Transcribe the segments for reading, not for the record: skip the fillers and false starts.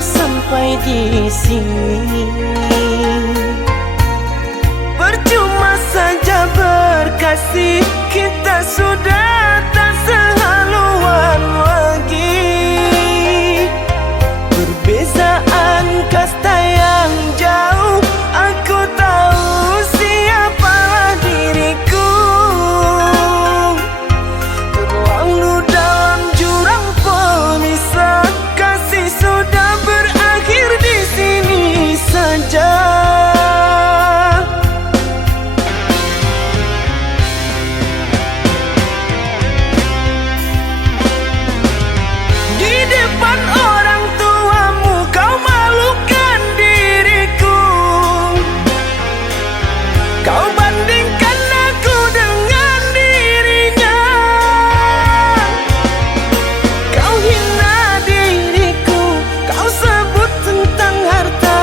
sampai di sini. Percuma saja berkasih, kita sudah tak sehaluan lagi. Perbezaan kasta yang jauh, aku tahu siapalah diriku. Terlalu dalam jurang pemisah, kasih sudah berakhir di sini saja. Di depan orang tuamu kau malukan diriku, kau bandingkan aku dengan dirinya. Kau hina diriku, kau sebut tentang harta.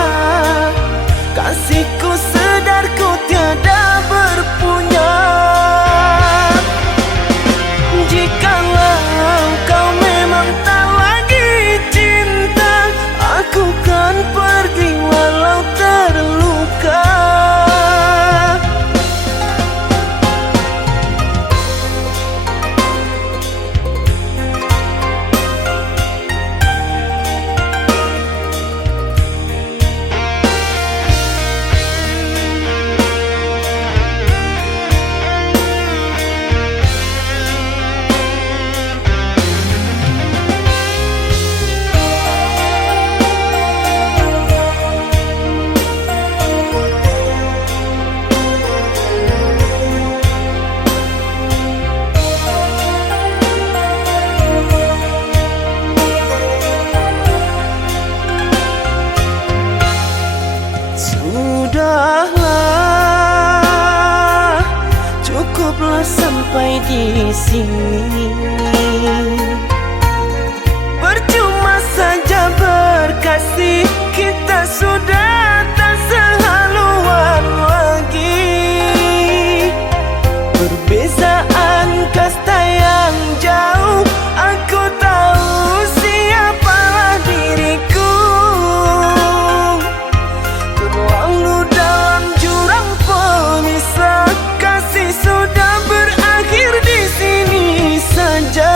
Kasihku sedarku tiada berpunya. Jikalau kau memang tak lagi cinta, aku kan pergi walau terluka. Sudahlah, cukuplah sampai di sini. Percuma saja berkasih, kita sudah tak sehaluan lagi. Perbezaan kasta yang jauh, aku tahu siapalah diriku. Terlalu dalam jurang pemisah, kasih sudah berakhir di sini saja.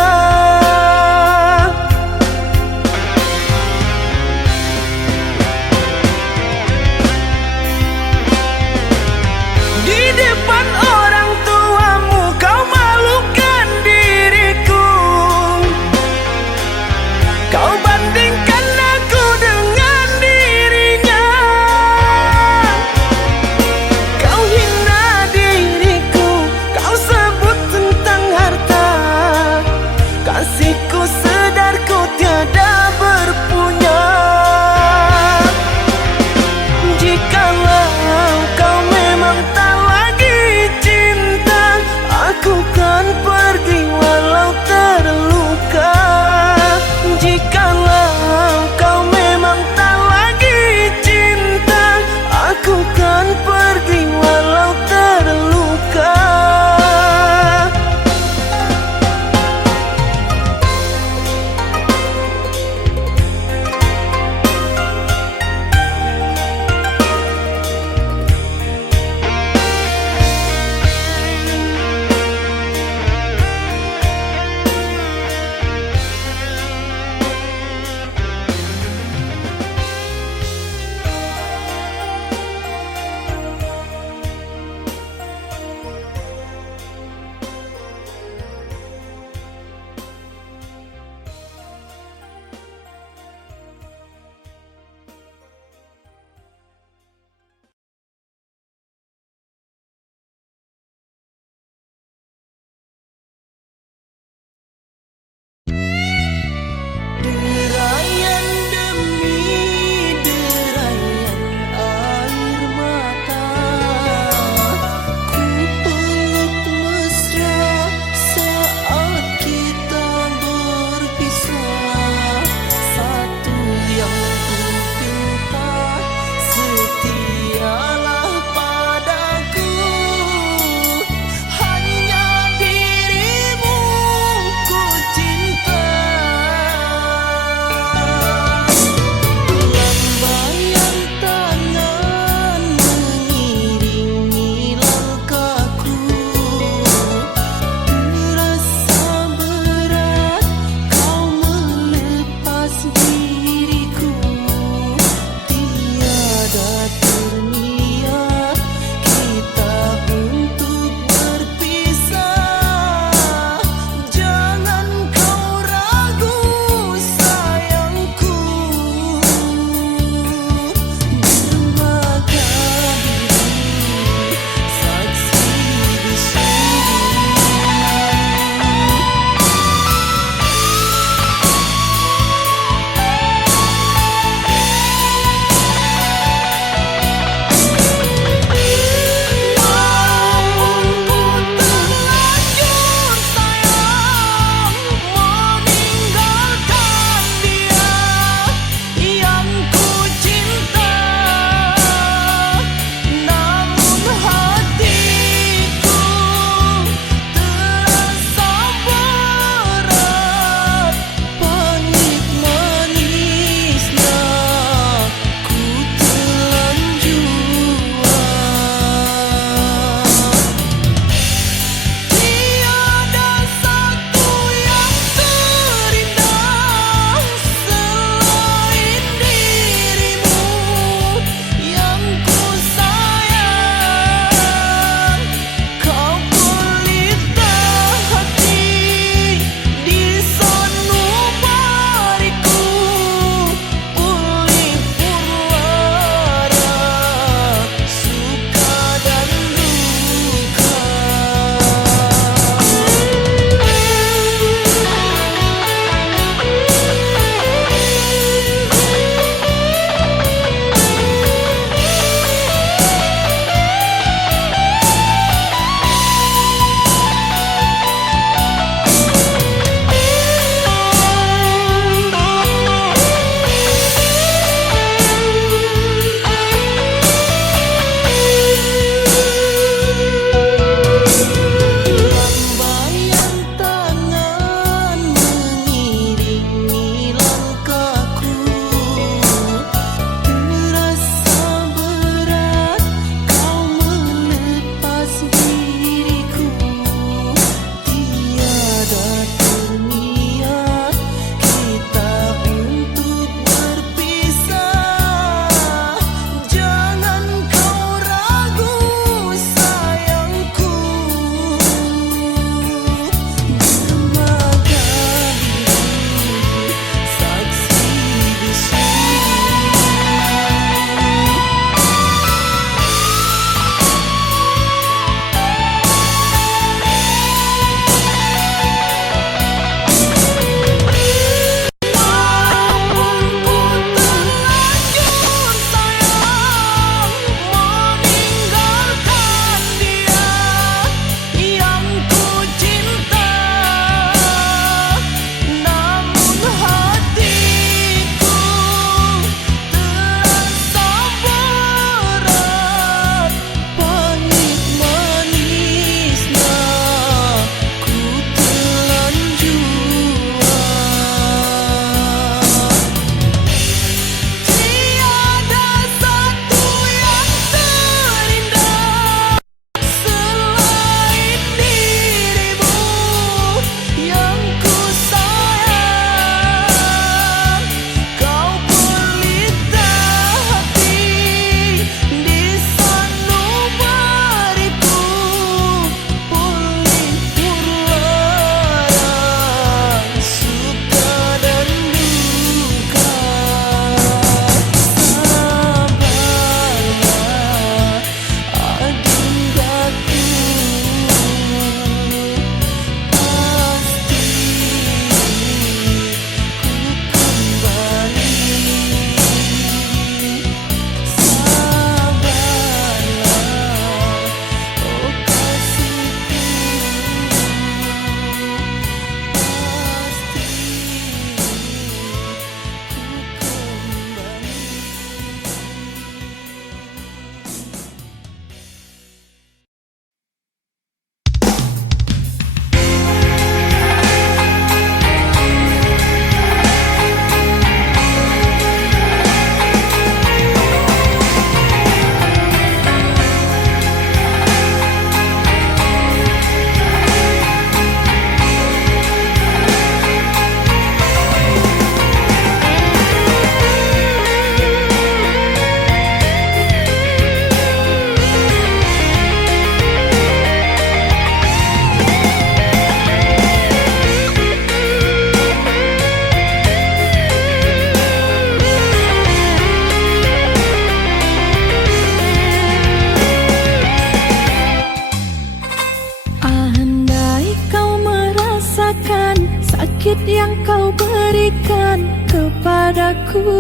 padaku.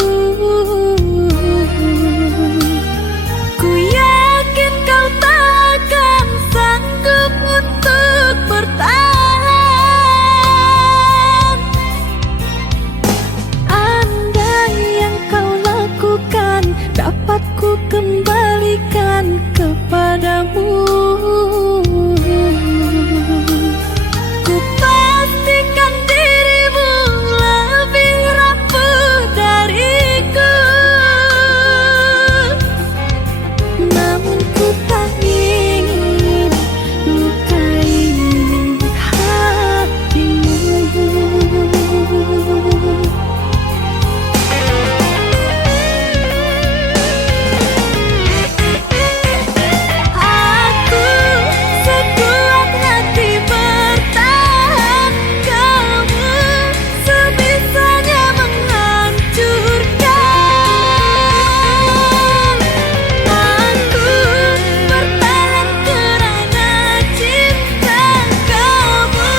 Ku yakin kau takkan sanggup untuk bertahan. Andai yang kau lakukan dapat ku kembalikan kepadamu, ku pastikan dirimu lebih rapuh dariku. Namun ku tak ingin lukai hatimu. Aku sekuat hati bertahan, kamu sebisanya menghancurkan. Aku bertahan kerana cinta, kamu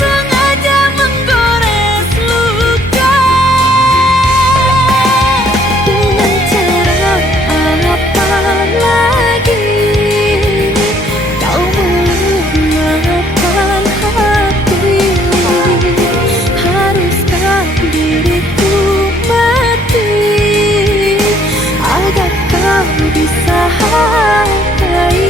sengaja menggores luka. Dengan cara apa lagi kau meluapkan hatimu? Haruskah diriku mati agar kau bisa hargai?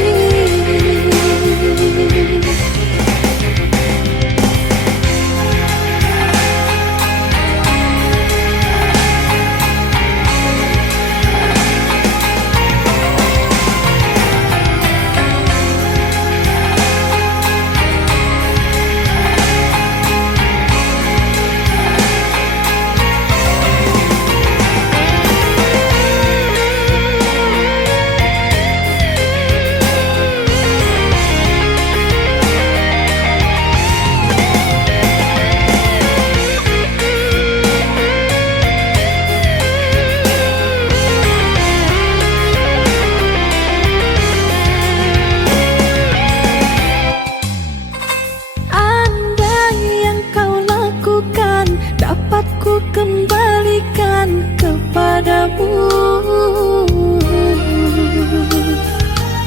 Andai yang kau lakukan dapat ku kembalikan kepadamu,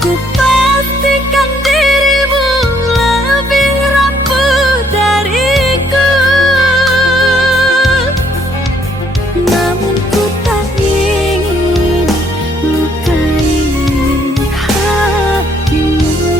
ku pastikan dirimu lebih rapuh dariku. Namun ku tak ingin lukai hatimu.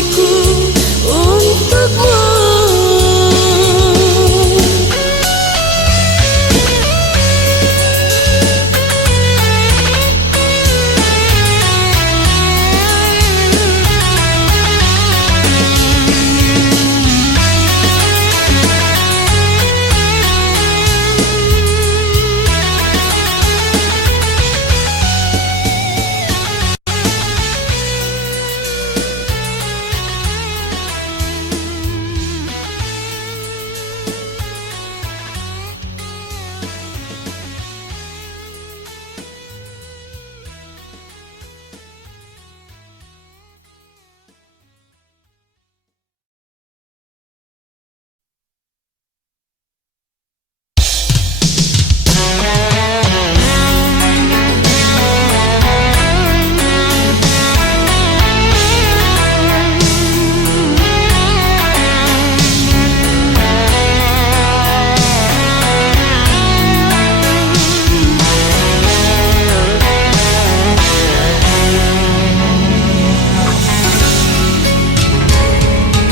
diriku untukmu.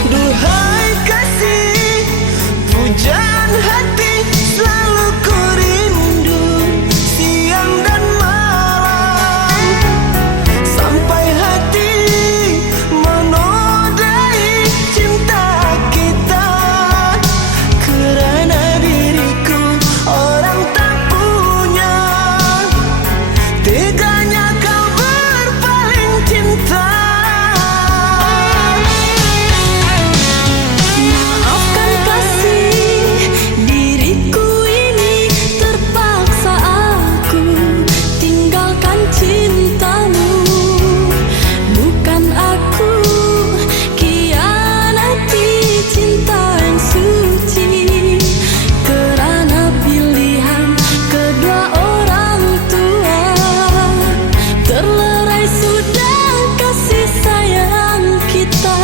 Duhai kasih, pujaan hati selalu ku rindu siang dan malam, sampai hati menodai cinta kita. Kerana diriku orang tak punya, teganya kau berpaling cinta. Maafkan kasih, diriku ini terpaksa aku tinggalkan cintamu. Bukan aku khianati cinta yang suci, kerana pilihan kedua orang tua. Terlerai sudah kasih sayang kita.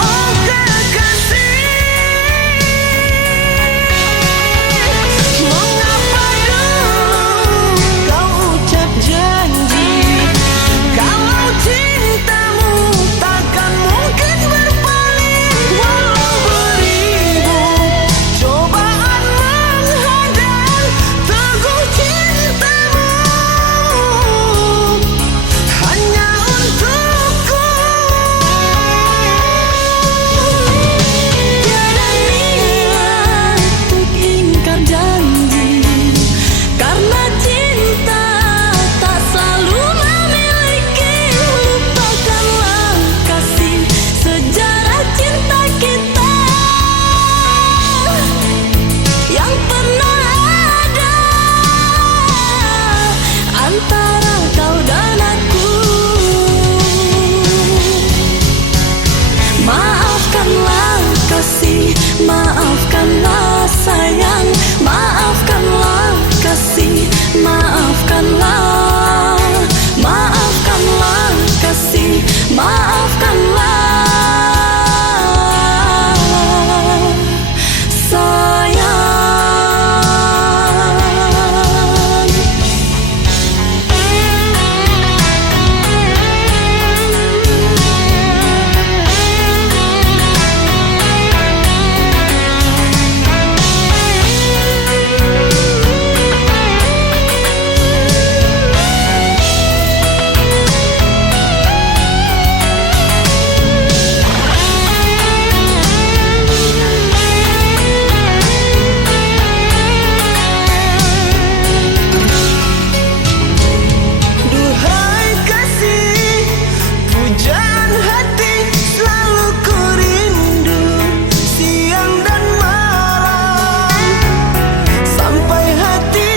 Oh kekasih, mengapa dulu kau ucap janji kalau cintamu takkan mungkin berpaling, walau beribu cobaan menghadang teguh cintamu hanya untukku. Tiada niat untuk ingkar janji, karena cinta tak selalu memiliki. Lupakanlah kasih, sejarah cinta kita yang pernah ada antara kau dan aku. Maafkanlah kasih, maafkanlah sayang, maafkanlah kasih, maafkanlah, maafkanlah kasih, maafkanlah sayang. Duhai kasih, pujaan hati selalu ku rindu siang dan malam, sampai hati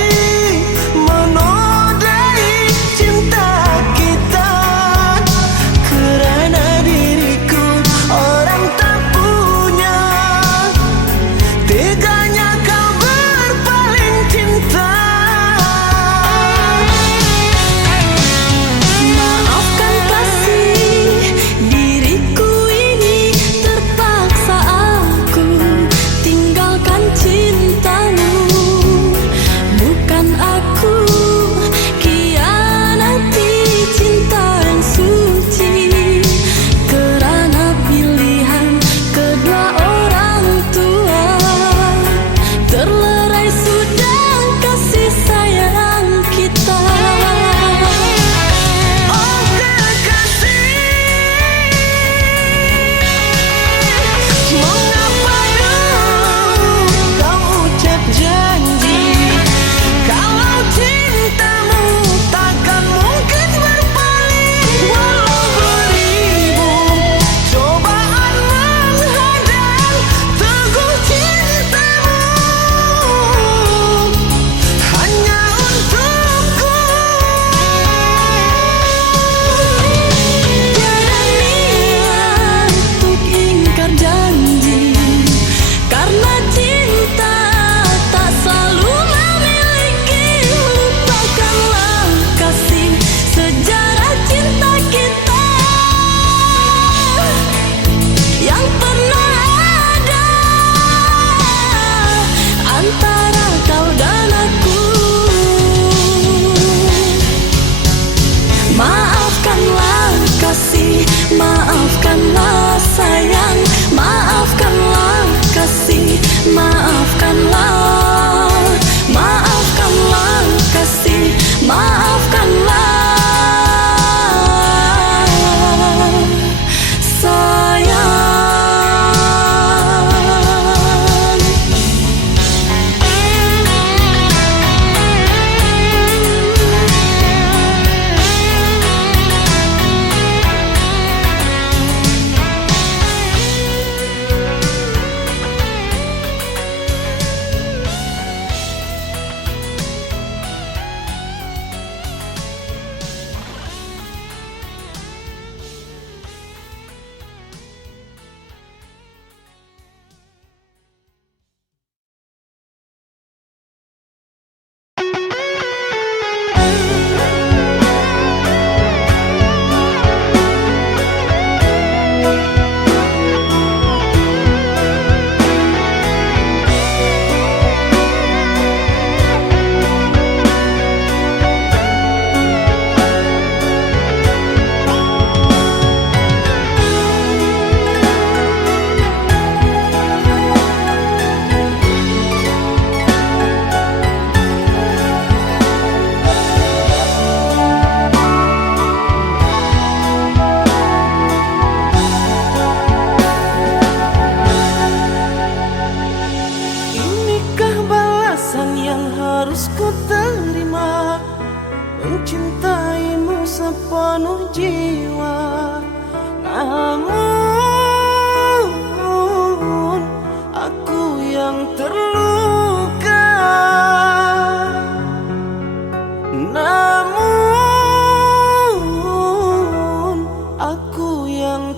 menodai cinta kita. Kerana diriku orang tak punya, teganya kau berpaling cinta. Maafkan kasih,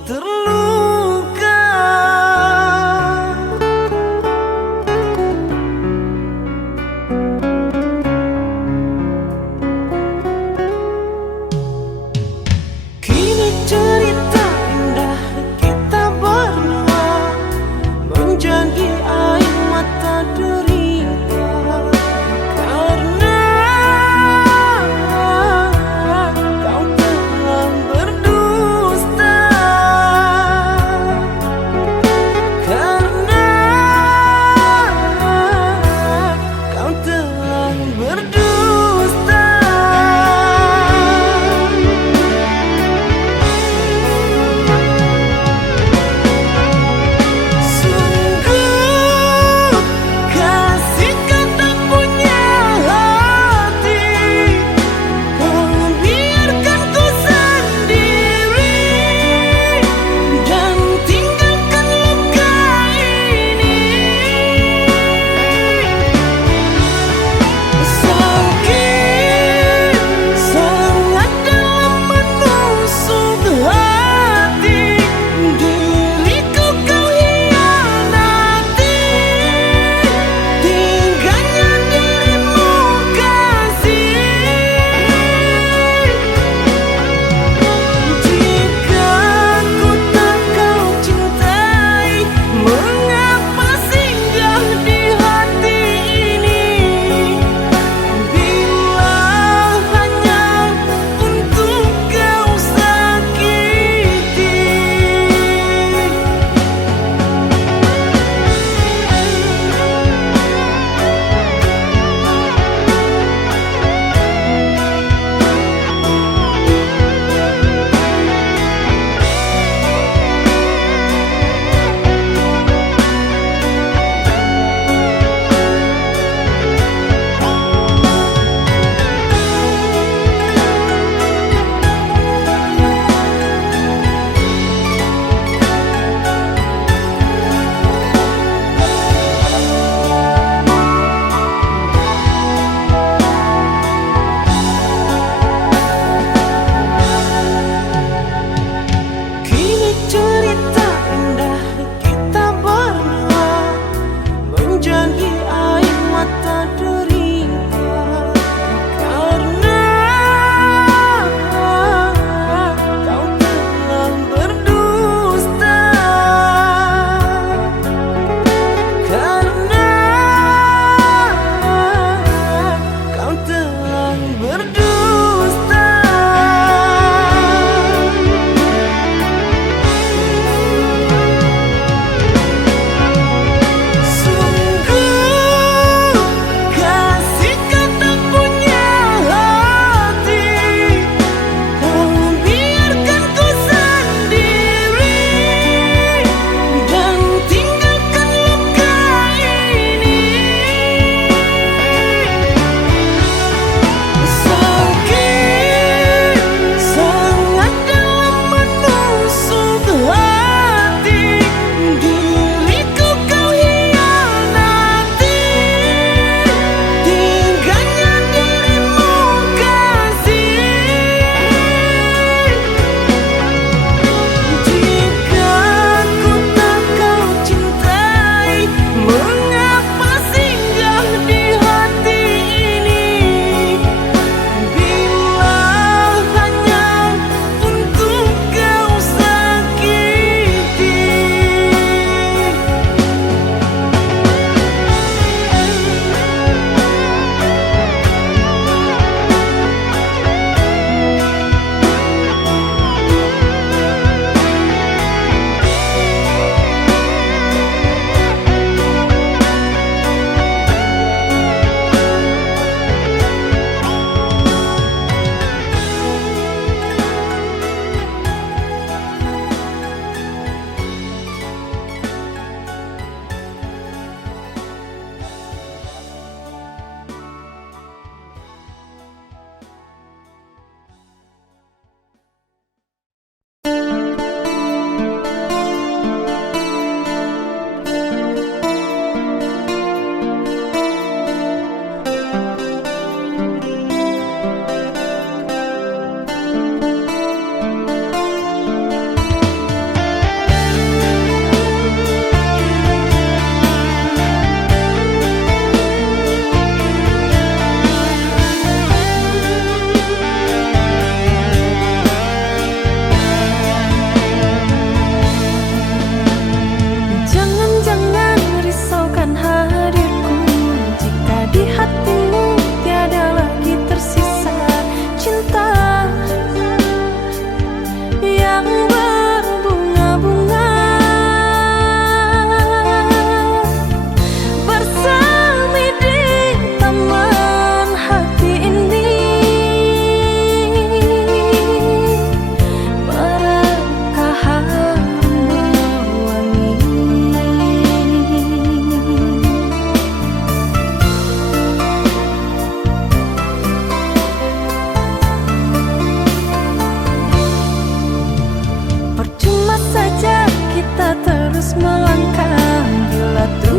terluka. Kini cerita indah kita berdua menjadi air mata derita, karena kau telah berdusta.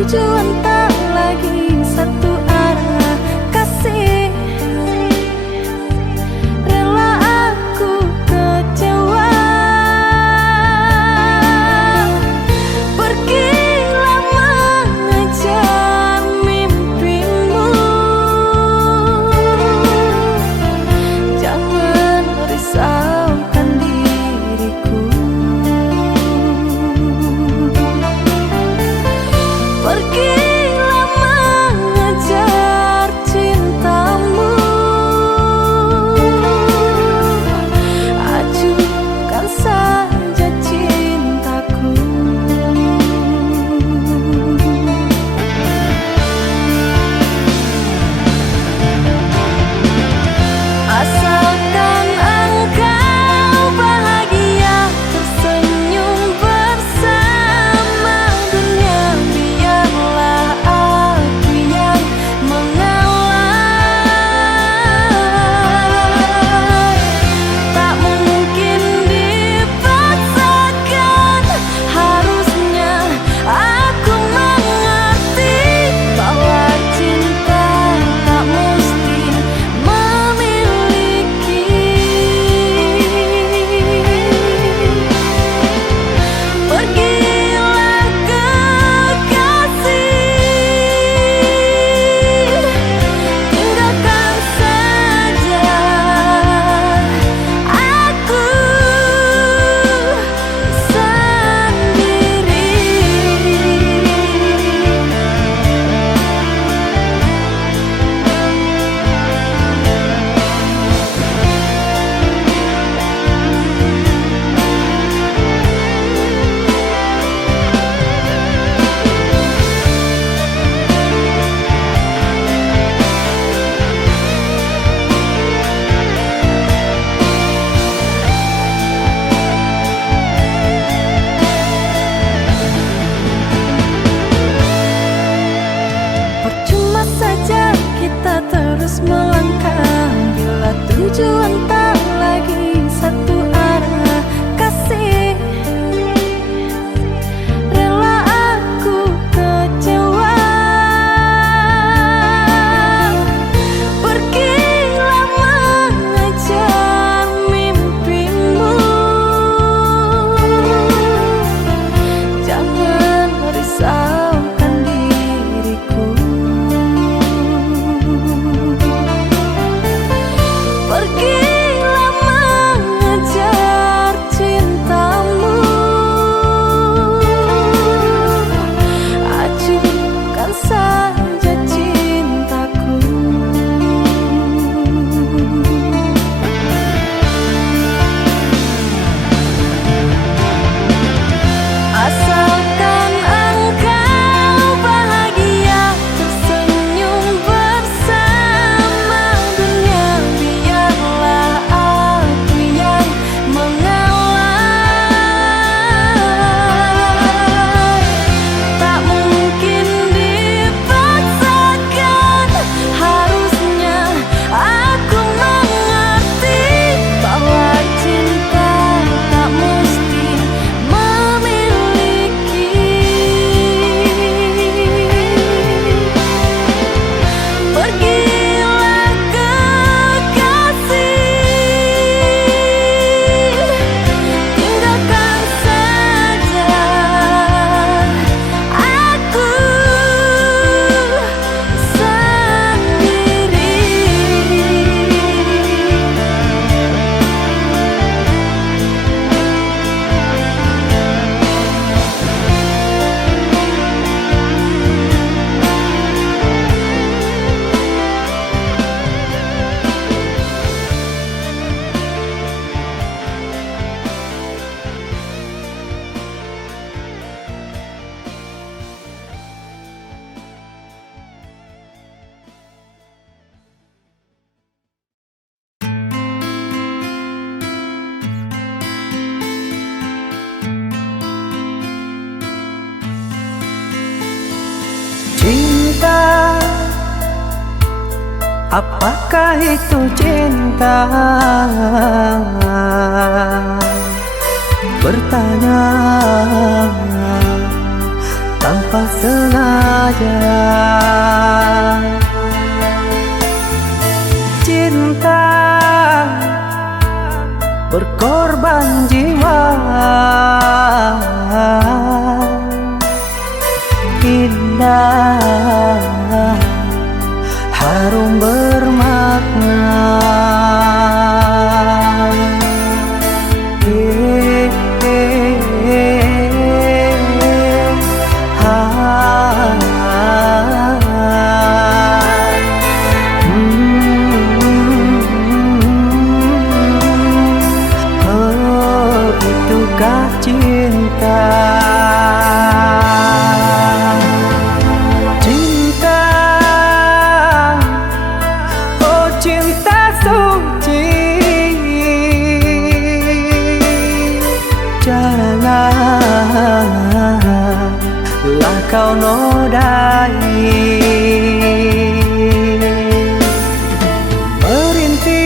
tujuan tak lagi satu arah kasih. Rela aku kecewa, pergilah mengejar mimpimu. Jangan risaukan diriku, pergilah mengejar cintamu. Ajukan saja cintaku. Asalkan engkau bahagia, tersenyum bersama dunia. Biarlah aku yang mengalah. Tak mungkin dipaksakan, harusnya aku mengerti bahwa cinta tak mesti memiliki. Pergilah kekasih, tinggalkan saja aku sendiri. Percuma saja kita terus melangkah bila tujuan tak lagi satu arah kasih. Rela aku kecewa, pergilah mengejar mimpimu. Jangan risaukan diriku, pergilah mengejar cintamu. Ajukan saja cintaku. Asalkan engkau bahagia, tersenyum bersama dunia. Biarlah aku yang mengalah. Tak mungkin dipaksakan, harusnya aku mengerti bahwa cinta tak mesti memiliki. Pergilah kekasih, tinggalkan saja aku sendiri. Cinta, apakah itu cinta? Bertanya tanpa sengaja. Cinta berkorban jiwa, indah, harum bermakna. Itukah cinta? Cinta, oh cinta suci, janganlah kau nodai. Merintis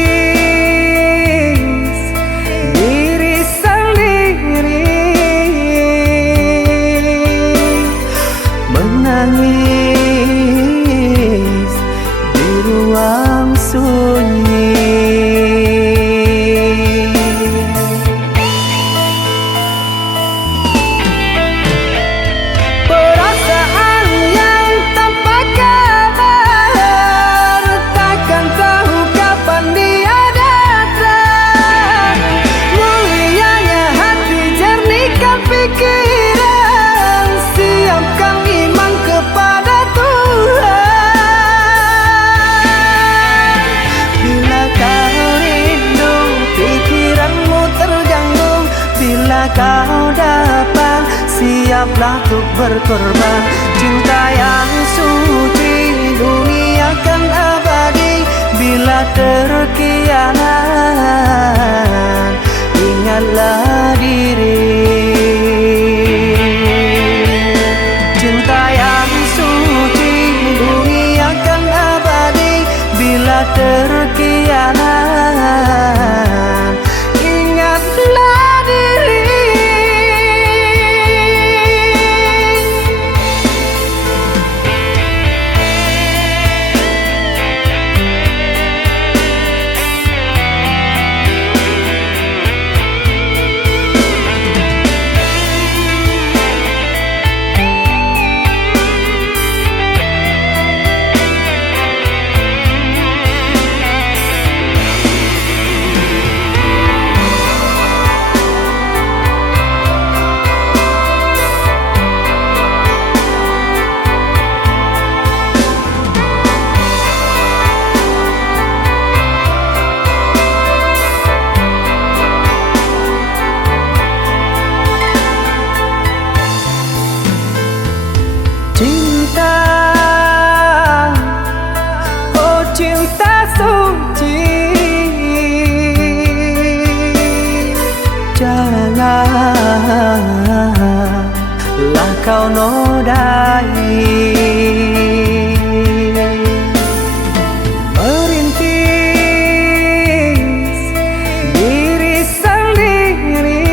diri sendiri, menangis di ruang sunyi. Perasaan yang tanpa kabar, takkan tahu kapan dia datang. Mulianya hati, jernihkan pikiran, siapkan iman kepada Tuhan. Bila kau rindu, pikiranmu terganggu, bila kau datang, siaplah untuk berkorban. Cinta yang suci, dunia kan abadi. Bila terkianat, ingatlah diri. Cinta yang suci, dunia kan abadi. Bila terkianat, ingatlah diri. Cinta, oh cinta suci, janganlah kau nodai. Merintis diri sendiri,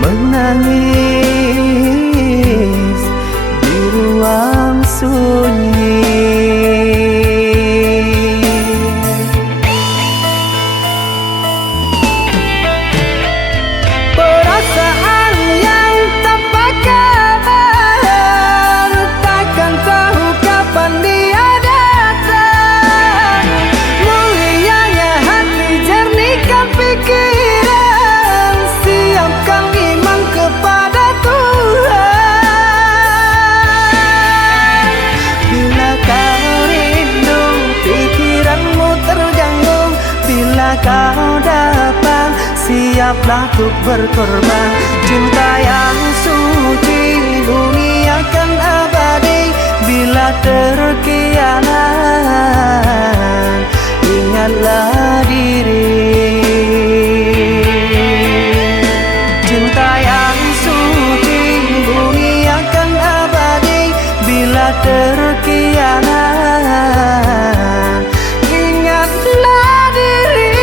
menangis di ruang sunyi. Perasaan yang tanpa kabar, takkan tahu kapan dia datang. Mulianya hati, jernihkan pikiran, siapkan iman kepada Tuhan. Bila kau rindu, pikiranmu terganggu, bila kau datang, siaplah untuk berkorban. Cinta yang suci, dunia kan abadi. Bila terkianat, ingatlah diri. Cinta yang suci, dunia kan abadi. Bila terkianat, ingatlah diri.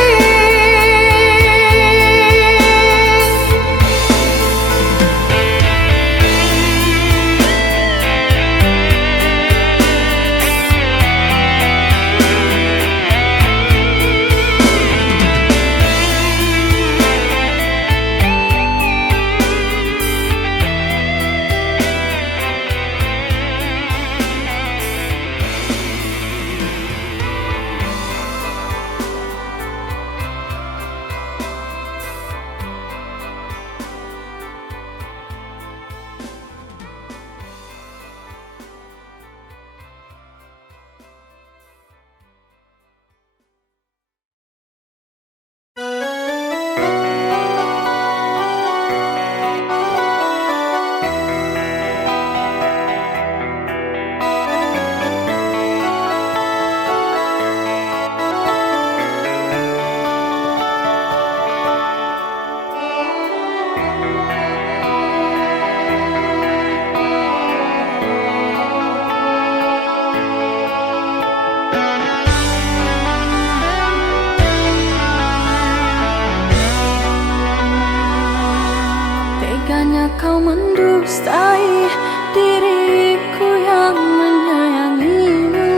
Bukannya kau mendustai diriku yang menyayangimu,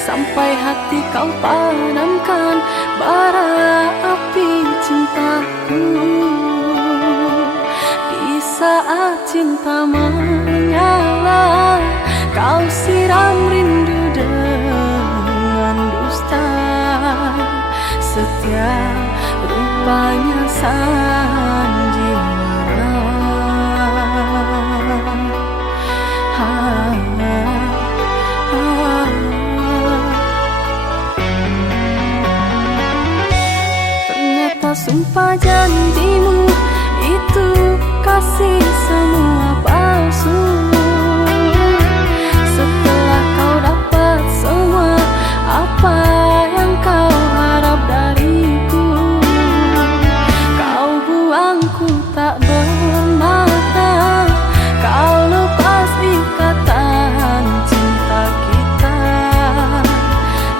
sampai hati kau padamkan bara api cintaku. Di saat cinta menyala, kau siram rindu dengan dusta. Setiap rupanya sandiwara. Ternyata sumpah janjimu itu kasih semua palsu. Setelah kau dapat semua apa yang kau harap dariku, kau buangku tak bermakna. Kau lepas ikatan cinta kita.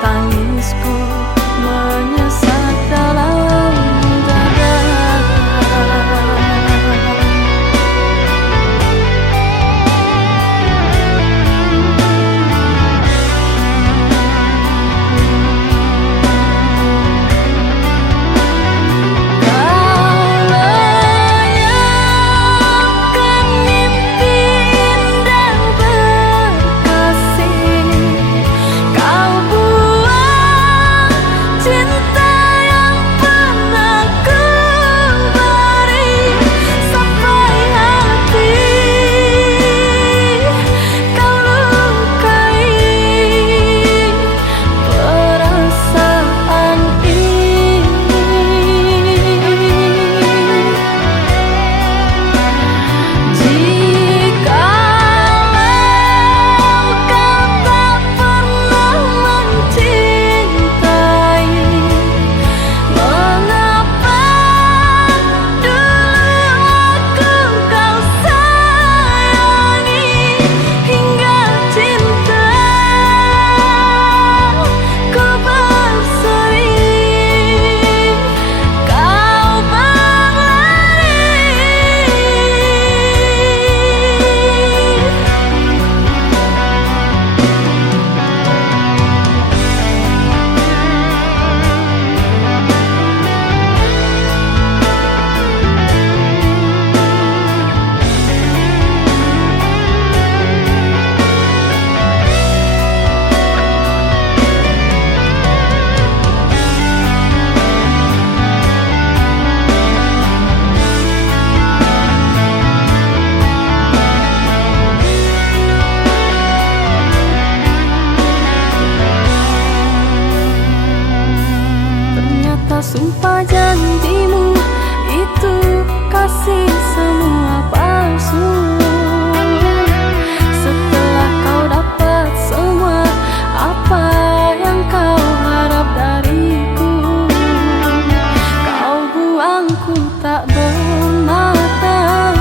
Tangisku menyesat dalam dada. Sumpah janjimu itu kasih semua palsu. Setelah kau dapat semua apa yang kau harap dariku, kau buangku tak bermakna.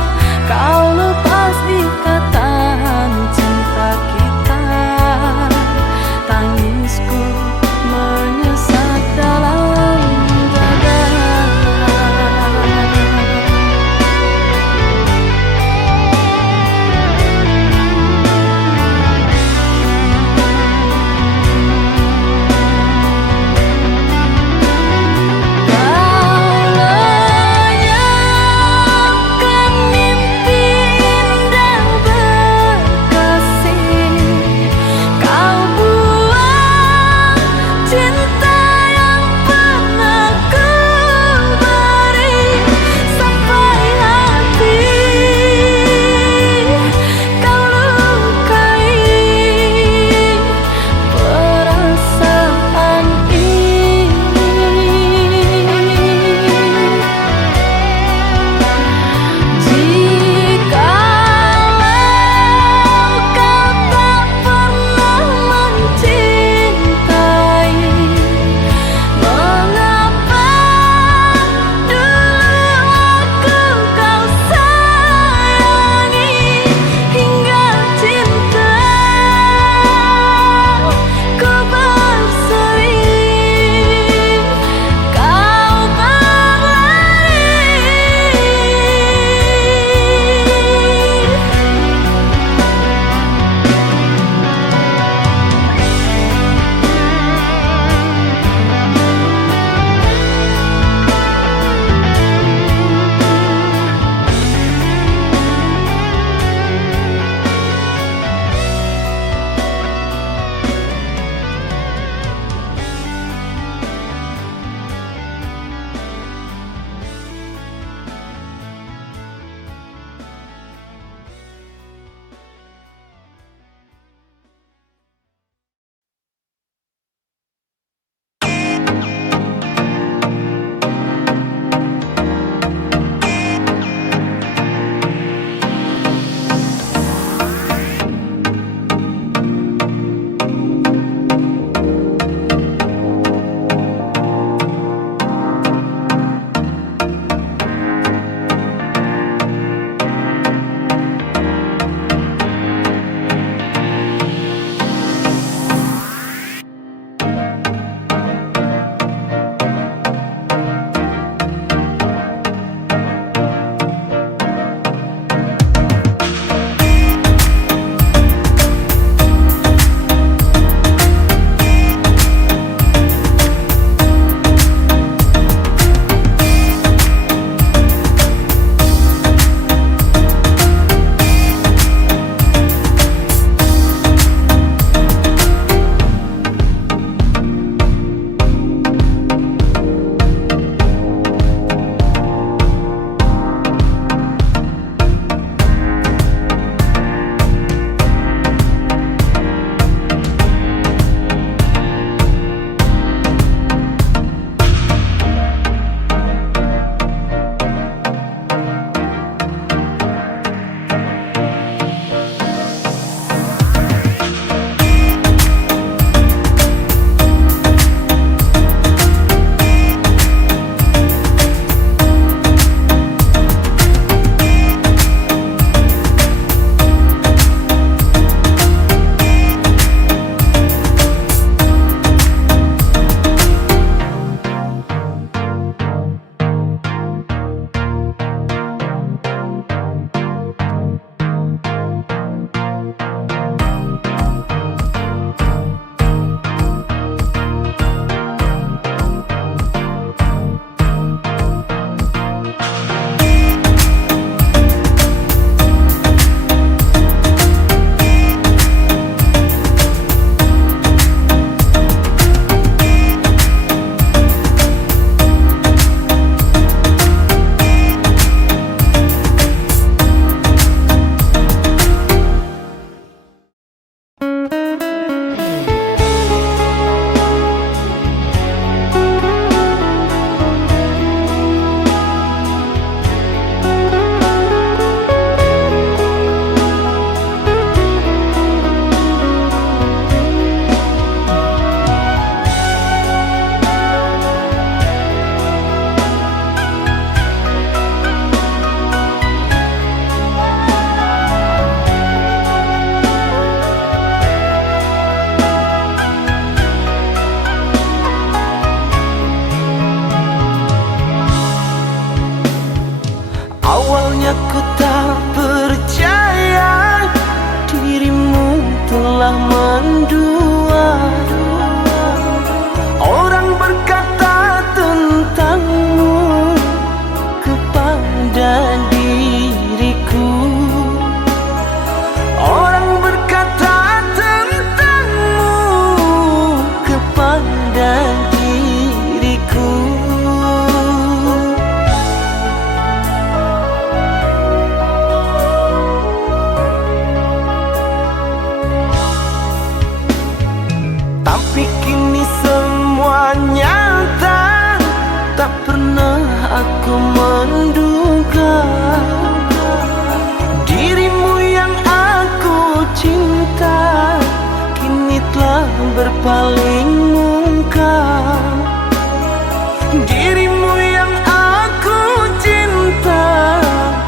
Kau lepas ikatan cinta kita. Tangisku menyesat dalam dada. aku menduga dirimu yang aku cinta kini telah berpaling muka. Dirimu yang aku cinta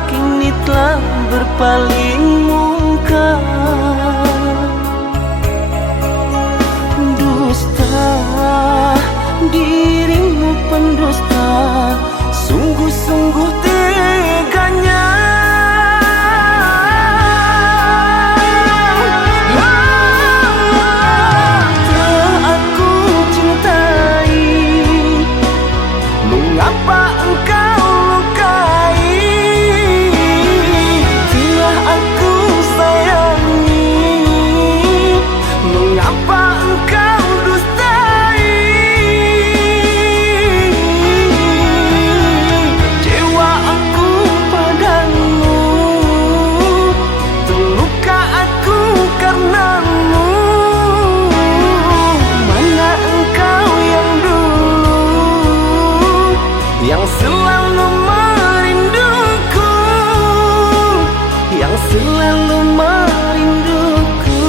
kini telah berpaling muka. Dusta, dirimu pendusta, sungguh-sungguh teganya. Telah aku cintai, mengapa engkau lukai? Telah aku sayangi, mengapa engkau dustai? Kecewa aku padamu, terluka aku karenamu. Mana engkau yang dulu, yang selalu merinduku, yang selalu merinduku.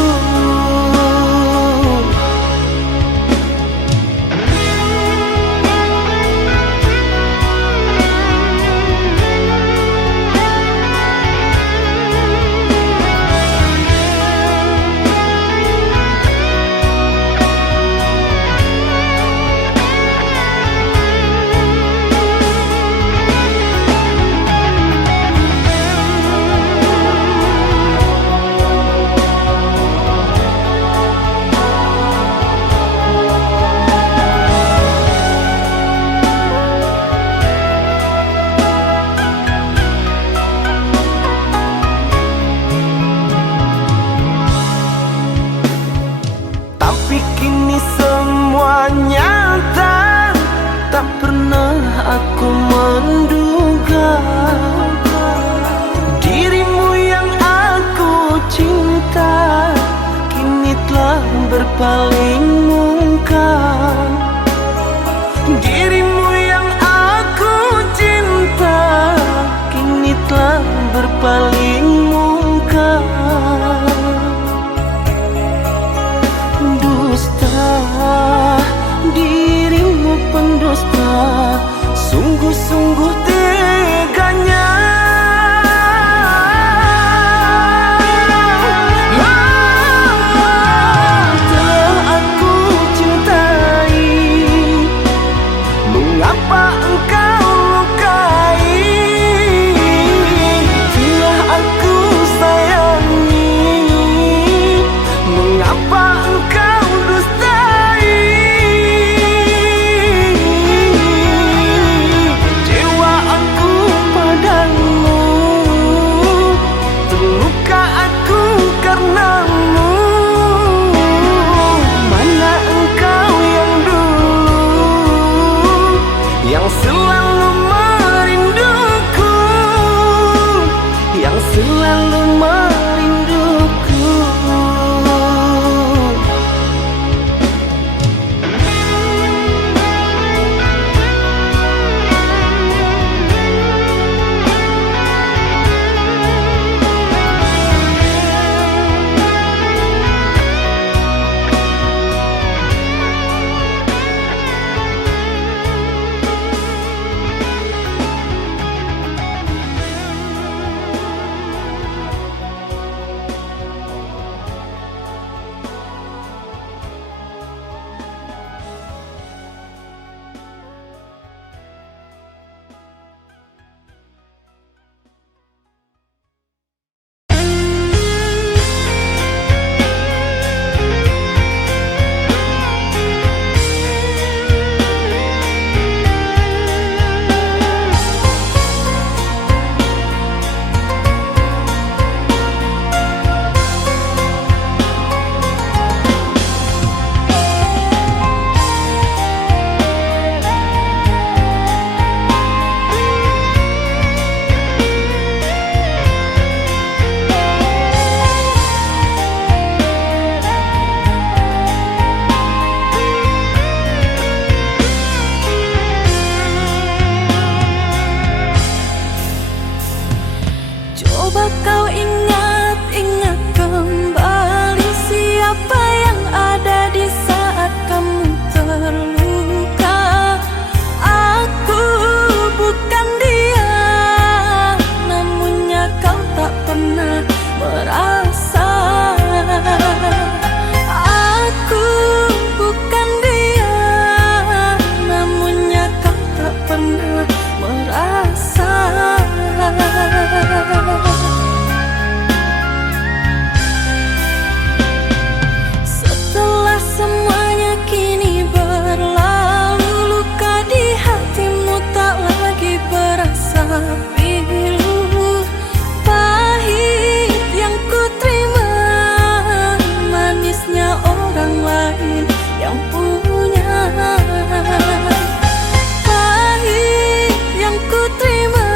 Tapi kini semua nyata, tak pernah aku menduga dirimu yang aku cinta kini telah berpaling muka. Dirimu yang aku cinta kini telah berpaling muka. Dusta, dirimu pendusta, sungguh-sungguh teganya. Telah aku cintai, mengapa engkau lukai? Telah aku sayangi, mengapa engkau dustai? Kecewa aku padamu, terluka aku karenamu. Mana engkau yang dulu, yang selalu merinduku, yang selalu merinduku. rasa. Setelah semuanya kini berlalu, luka di hatimu tak lagi berasa pilu. Pahit yang ku terima, manisnya orang lain yang punya. Pahit yang ku terima,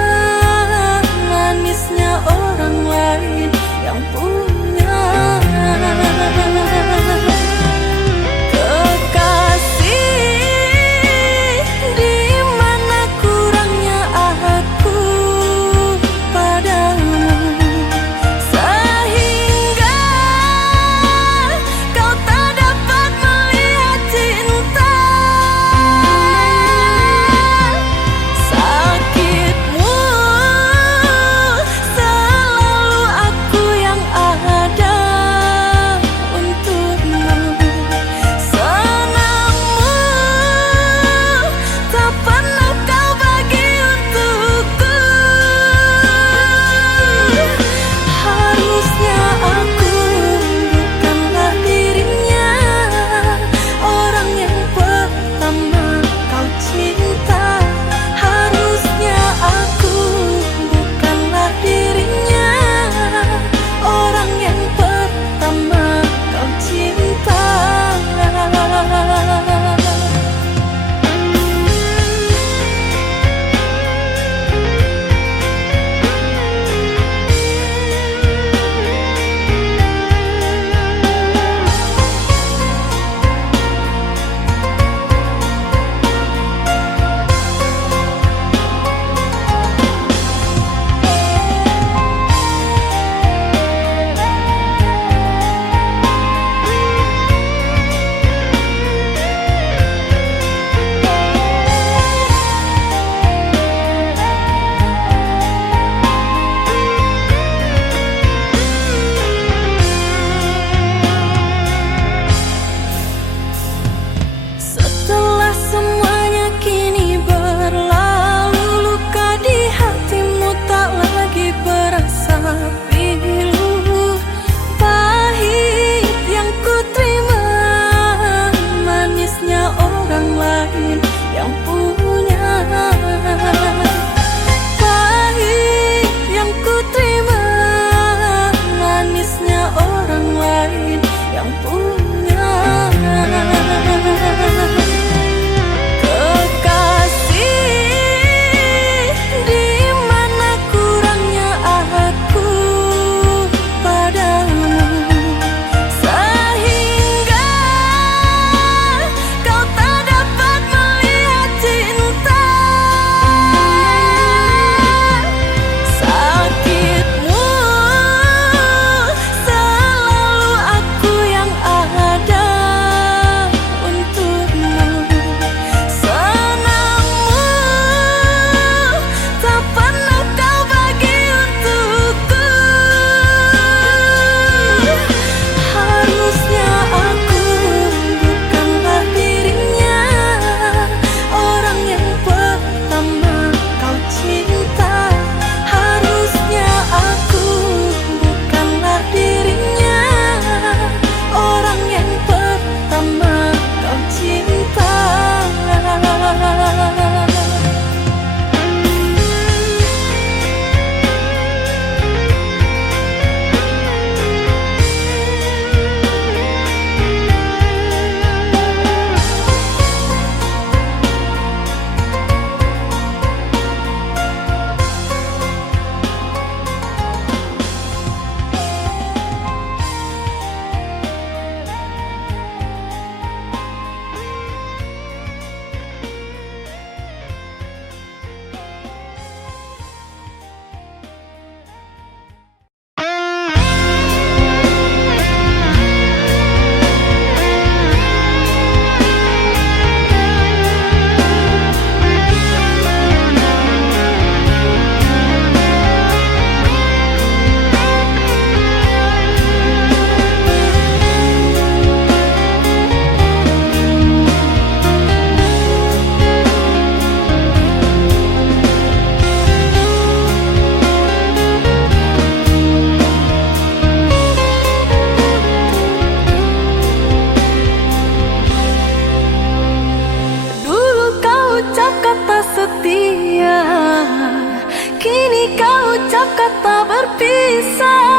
setiap kata berpisah.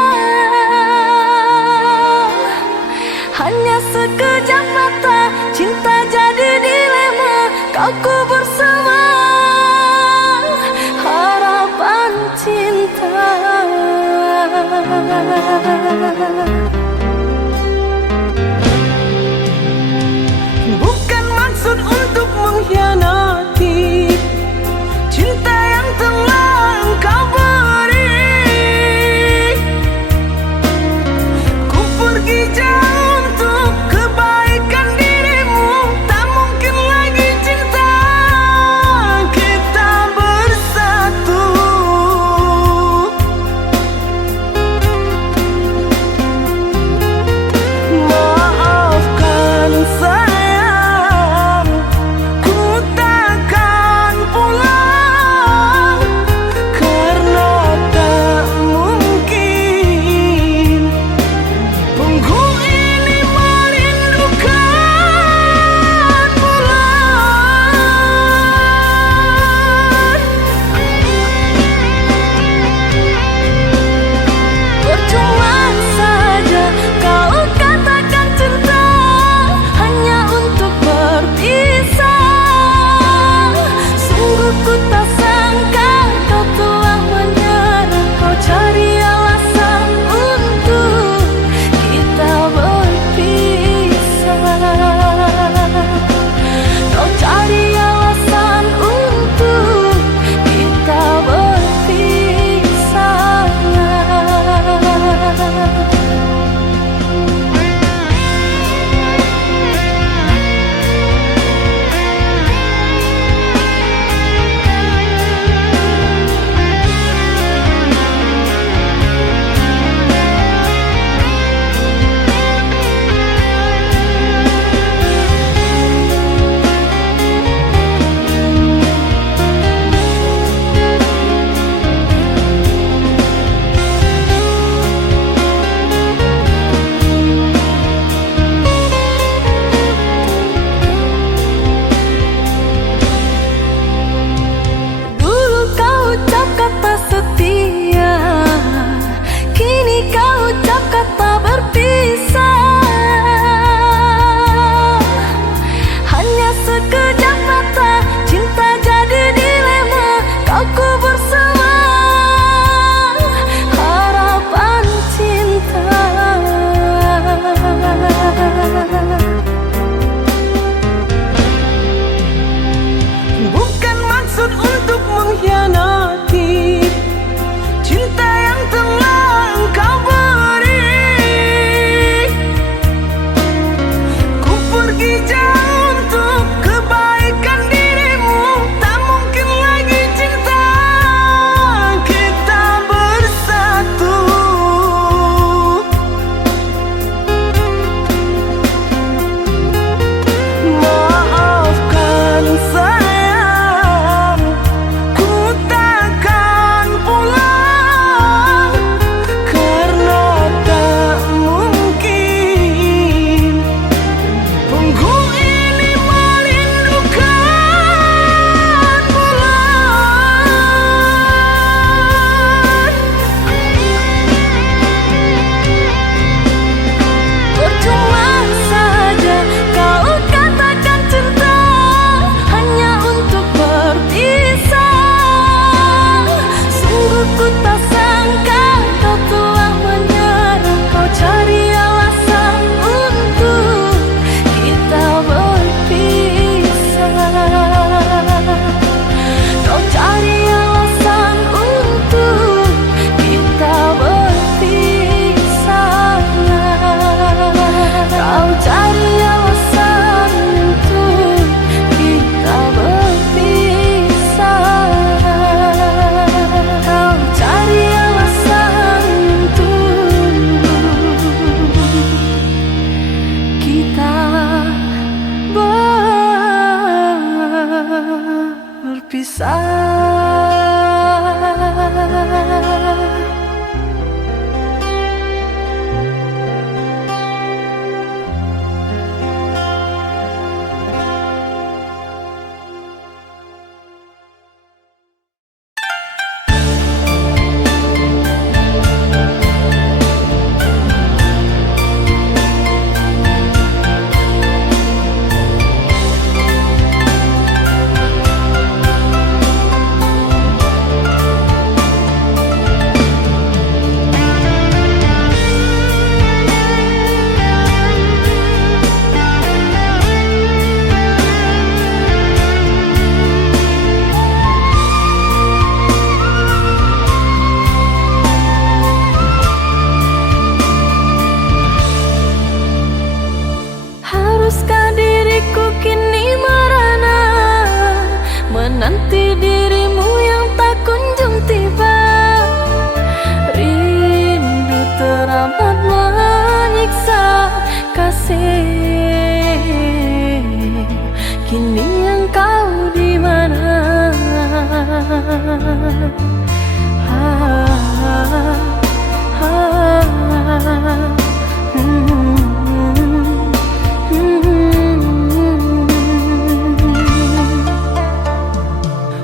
Hanya sekejap mata, cinta jadi dilema. Kau kubur semua harapan cinta. Bukan maksud untuk mengkhianati cinta yang telah engkau beri.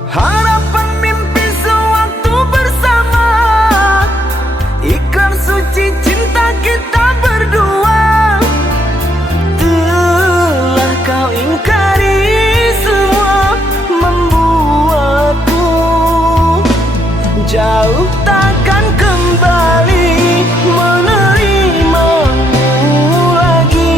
Harapan mimpi sewaktu bersama, ikrar suci cinta kita berdua. Telah kau ingkari semua, membuatku jauh takkan kembali menerimamu lagi.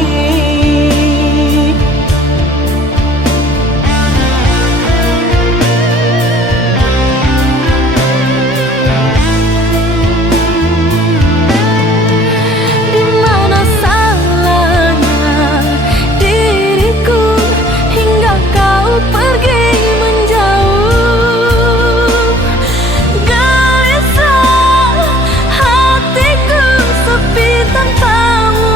Di mana salahnya diriku hingga kau pergi menjauh? Gelisah hatiku sepi tanpamu.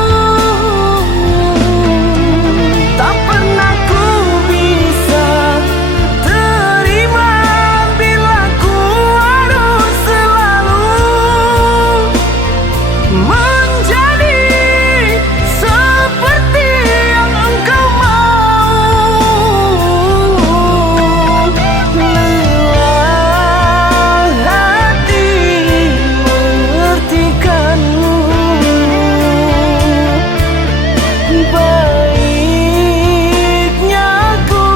Tak pernah ku bisa terima bila ku harus selalu menjadi seperti yang engkau mau. Lelah hati mengertikanmu, baiknya ku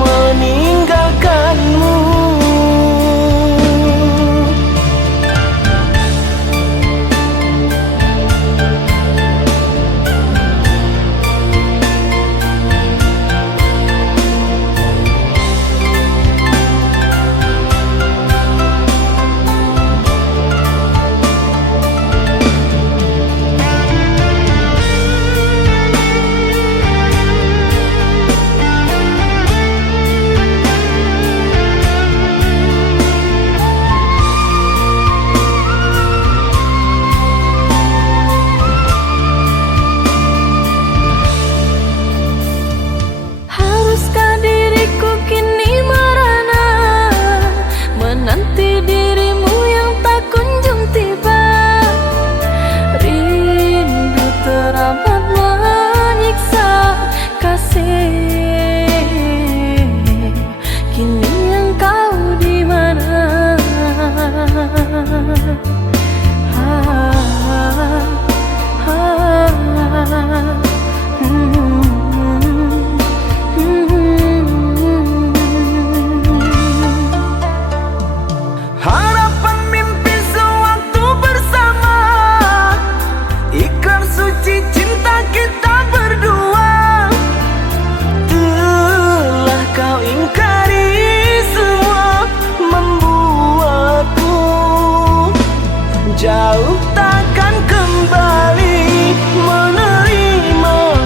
meninggalkanmu. Haruskah diriku kini merana menanti dirimu yang tak kunjung tiba? Rindu teramat menyiksa kasih. Kini engkau di mana? Harapan mimpi sewaktu bersama, ikrar suci cinta kita berdua. Telah kau ingkari semua, membuatku jauh takkan kembali menerimamu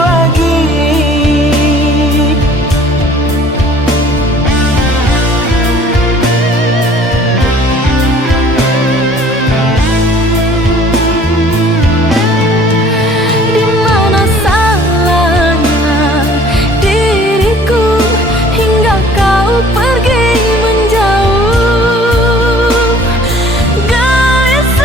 lagi. Di mana salahnya diriku hingga kau pergi menjauh? Gelisah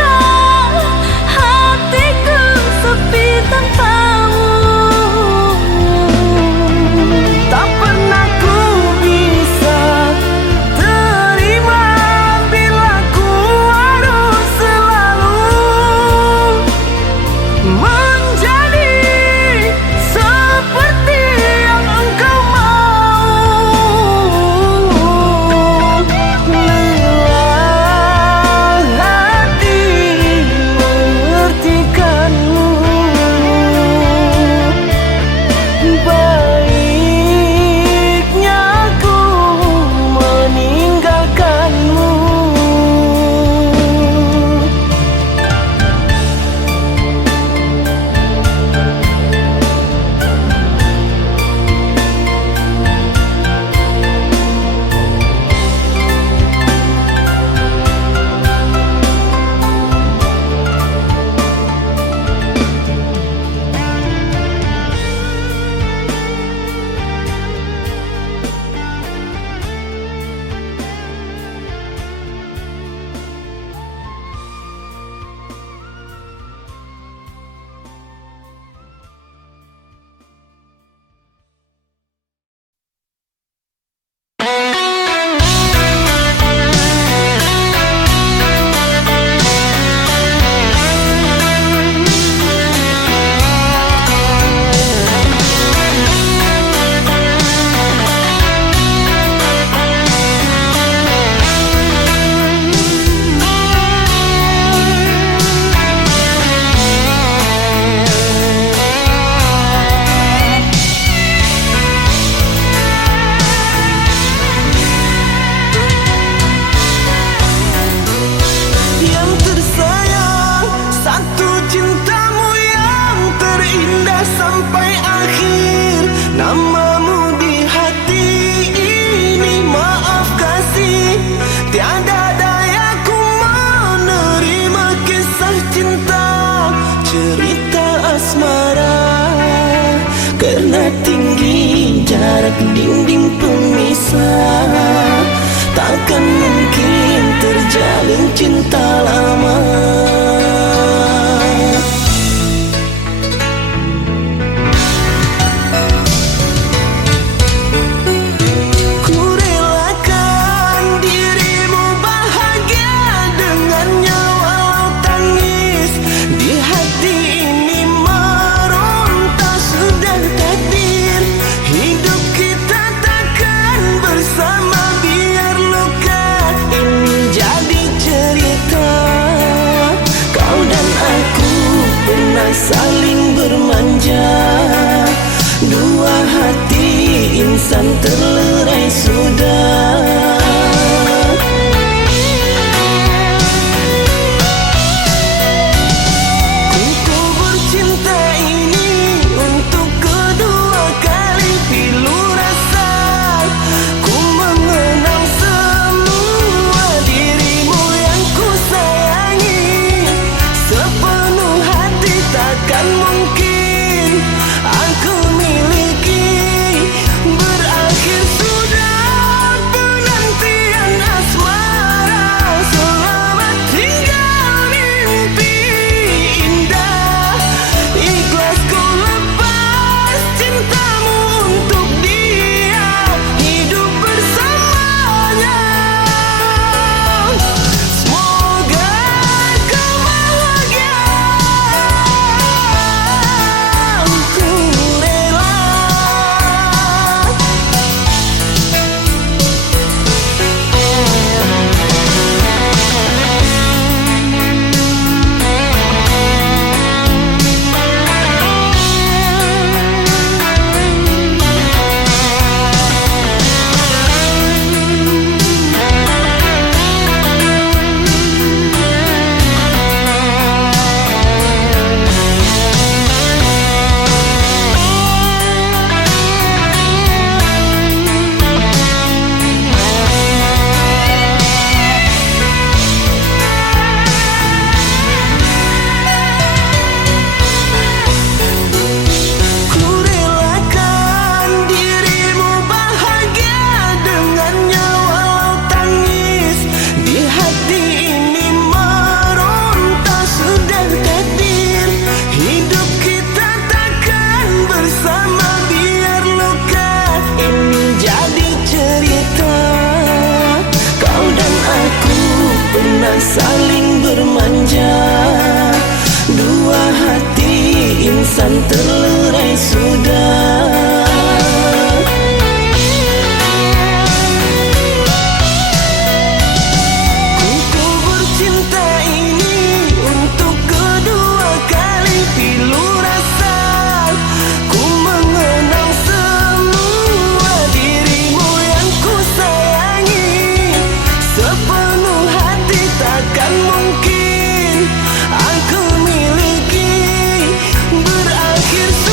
buat dinding pemisah, takkan mungkin terjalin cinta lama. Saling bermanja, dua hati insan terlerai sudah. Saling bermanja, dua hati insan terlerai sudah. Mungkin aku miliki berakhir.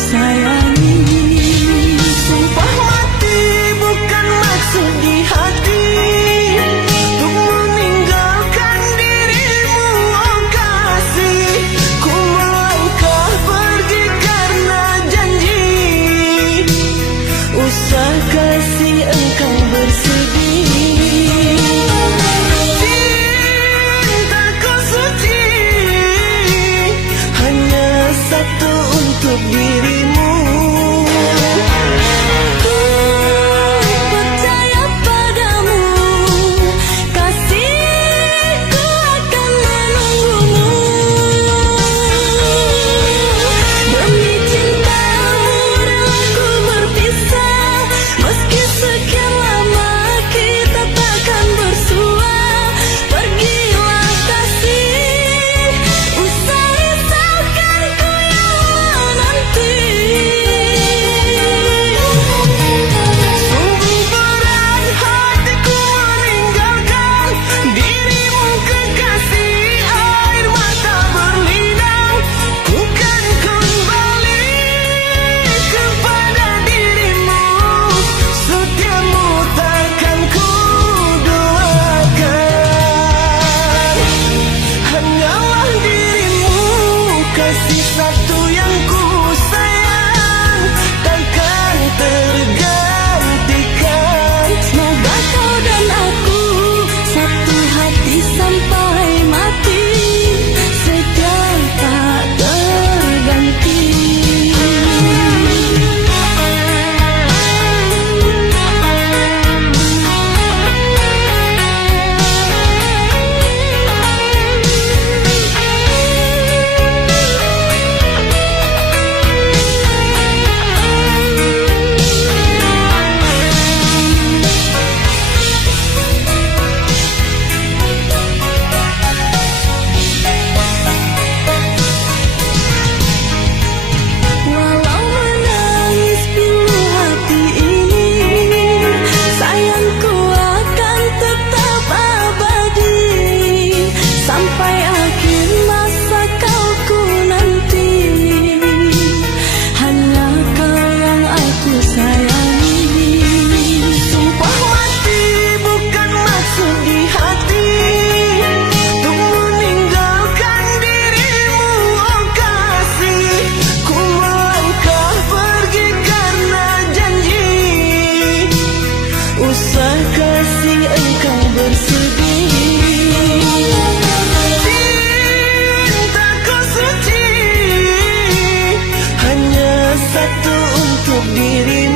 sayangi. Sumpah mati bukan maksud di hati untuk meninggalkan dirimu, oh kasih. Ku melangkah pergi karena janji, usah kasih engkau bersedih. Cintaku suci hanya satu untuk dirimu. Percaya padamu, kasihku akan menunggumu. Demi cintamu relaku berpisah, meski sekian lama kita takkan bersua. Pergilah kasih, usah risaukan ku yang menanti. Sungguh berat hatiku meninggalkan dirimu kekasih, air mata berlinang. Ku kan kembali kepada dirimu, setiamu takkan ku duakan. Hanyalah dirimu, kasih satu yang ku sayang, takkan tergantikan. Semoga kau dan aku satu hati sampai mati, setia tak terganti. Walau menangis pilu hati ini, sayangku akan tetap abadi. Sampai akhir masa kau ku nanti, hanya kau yang aku sayangi. Sumpah mati bukan maksud di hati untuk meninggalkan dirimu, oh kasih. Ku melangkah pergi karena janji, usah kasih engkau bersedih. Cintaku suci hanya satu untuk dirimu.